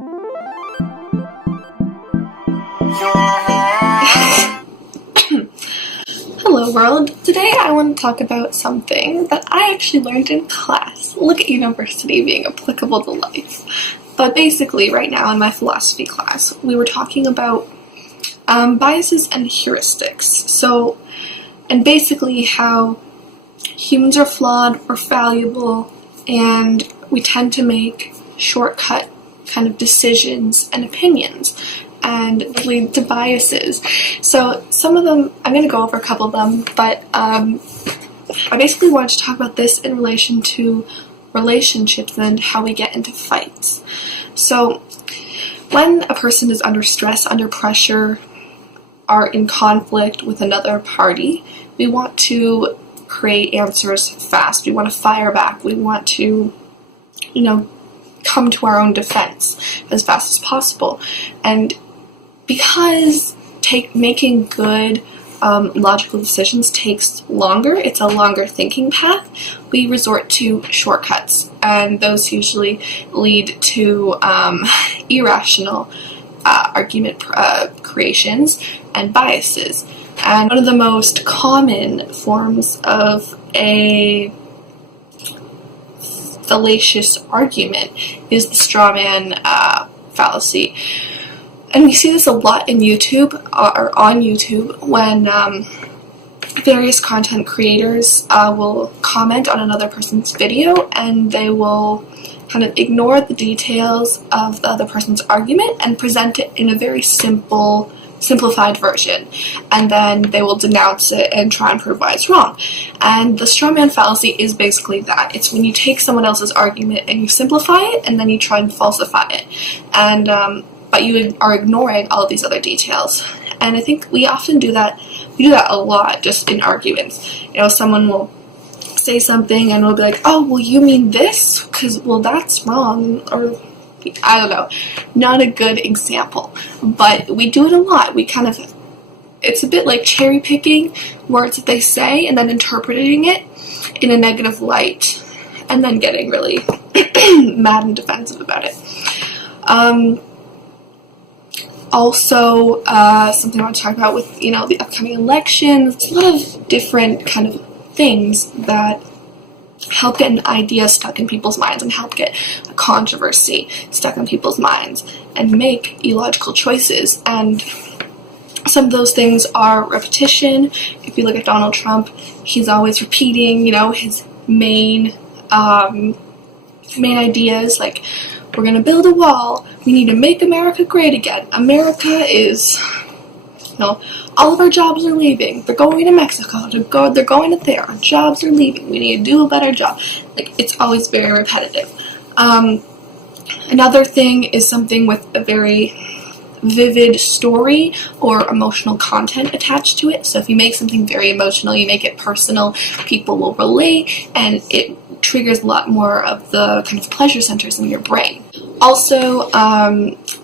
Hello world! Today I want to talk about something that I actually learned in class. Look at university being applicable to life. But basically right now in my philosophy class we were talking about biases and heuristics. And basically how humans are flawed or fallible and we tend to make shortcut kind of decisions and opinions and lead to biases. So some of them, I'm going to go over a couple of them, but I basically wanted to talk about this in relation to relationships and how we get into fights. So when a person is under stress, under pressure, are in conflict with another party, we want to create answers fast. We want to fire back. We want to, come to our own defense as fast as possible. And because making good logical decisions takes longer, it's a longer thinking path, we resort to shortcuts, and those usually lead to irrational argument creations and biases. And one of the most common forms of a fallacious argument is the straw man fallacy. And we see this a lot in YouTube, or on YouTube, when various content creators will comment on another person's video and they will kind of ignore the details of the other person's argument and present it in a very simplified version, and then they will denounce it and try and prove why it's wrong. And the straw man fallacy is basically that. It's when you take someone else's argument and you simplify it and then you try and falsify it, and but you are ignoring all of these other details. And I think we often do that. We do that a lot just in arguments. Someone will say something and we'll be like, oh, well, you mean this? Because, well, that's wrong. Or, I don't know. Not a good example. But we do it a lot. It's a bit like cherry picking words that they say and then interpreting it in a negative light and then getting really mad and defensive about it. Also, something I want to talk about with, the upcoming elections. There's a lot of different kind of things that help get an idea stuck in people's minds and help get a controversy stuck in people's minds and make illogical choices. And some of those things are repetition. If you look at Donald Trump, he's always repeating, his main ideas, like, we're going to build a wall. We need to make America great again. America is, all of our jobs are leaving. They're going to Mexico. They're going to there. Our jobs are leaving. We need to do a better job. It's always very repetitive. Another thing is something with a very vivid story or emotional content attached to it. So if you make something very emotional, you make it personal, people will relate, and it triggers a lot more of the kind of pleasure centers in your brain. Also,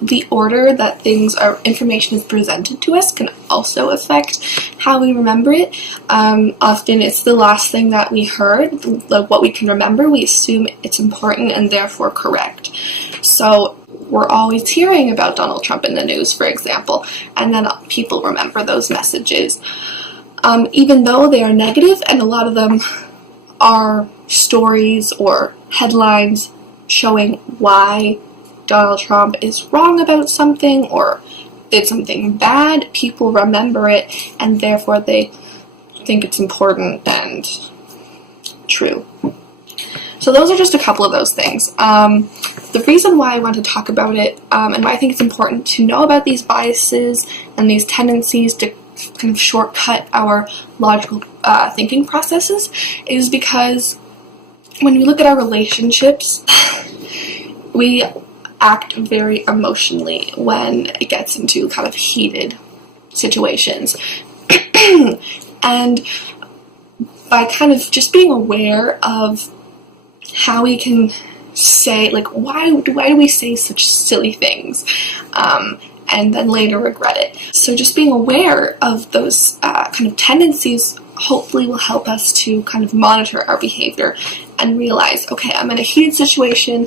the order that information is presented to us can also affect how we remember it. Often it's the last thing that we heard, like what we can remember. We assume it's important and therefore correct. So we're always hearing about Donald Trump in the news, for example, and then people remember those messages. Even though they are negative, and a lot of them are stories or headlines showing why Donald Trump is wrong about something or did something bad, people remember it and therefore they think it's important and true. So those are just a couple of those things. The reason why I want to talk about it and why I think it's important to know about these biases and these tendencies to kind of shortcut our logical thinking processes is because when we look at our relationships, we act very emotionally when it gets into kind of heated situations. And by kind of just being aware of how we can say, like, why do we say such silly things? And then later regret it. So just being aware of those kind of tendencies hopefully will help us to kind of monitor our behavior and realize, okay, I'm in a heated situation.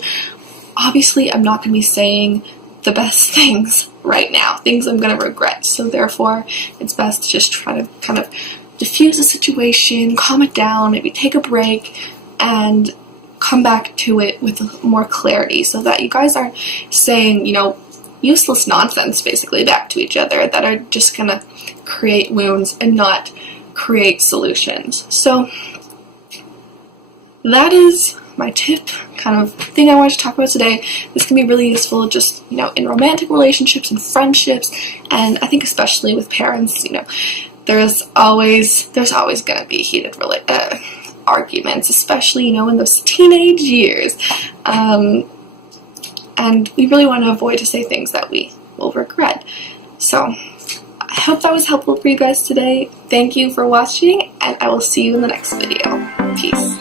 Obviously, I'm not going to be saying the best things right now, things I'm going to regret. So therefore, it's best to just try to kind of diffuse the situation, calm it down, maybe take a break, and come back to it with more clarity so that you guys aren't saying, you know, useless nonsense basically back to each other that are just going to create wounds and not create solutions. So that is my tip, kind of thing I wanted to talk about today. This can be really useful just, you know, in romantic relationships and friendships, and I think especially with parents, you know, there's always going to be heated arguments, especially, you know, in those teenage years, and we really want to avoid to say things that we will regret. So I hope that was helpful for you guys today. Thank you for watching, and I will see you in the next video. Peace.